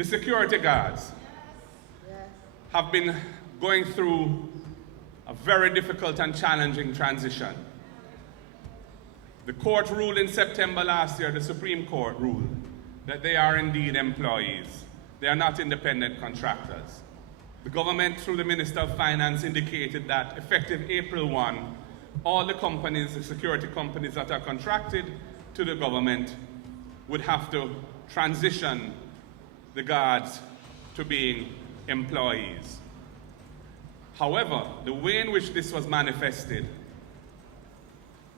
The security guards have been going through a very difficult and challenging transition. The court ruled in September last year, the Supreme Court ruled, that they are indeed employees. They are not independent contractors. The government, through the Minister of Finance, indicated that effective April 1, all the companies, the security companies that are contracted to the government, would have to transition the guards to being employees. However, the way in which this was manifested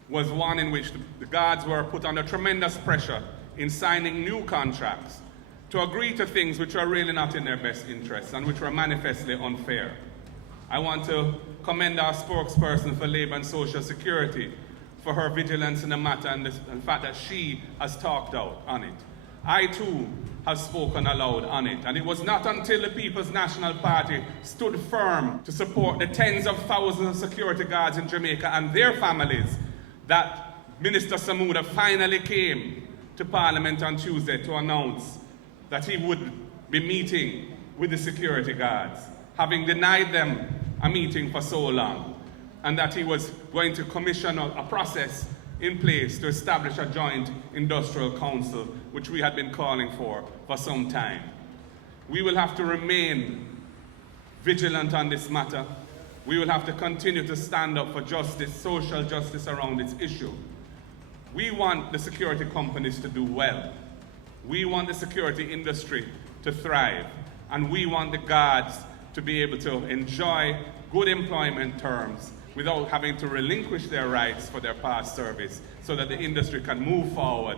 was one in which the guards were put under tremendous pressure in signing new contracts to agree to things which are really not in their best interests and which were manifestly unfair. I want to commend our spokesperson for Labour and Social Security for her vigilance in the matter and the fact that she has talked out on it. I too have spoken aloud on it, and it was not until the People's National Party stood firm to support the tens of thousands of security guards in Jamaica and their families that Minister Samuda finally came to Parliament on Tuesday to announce that he would be meeting with the security guards, having denied them a meeting for so long, and that he was going to commission a process in place to establish a joint industrial council, which we had been calling for some time. We will have to remain vigilant on this matter. We will have to continue to stand up for justice, social justice around this issue. We want the security companies to do well. We want the security industry to thrive. And we want the guards to be able to enjoy good employment terms without having to relinquish their rights for their past service so that the industry can move forward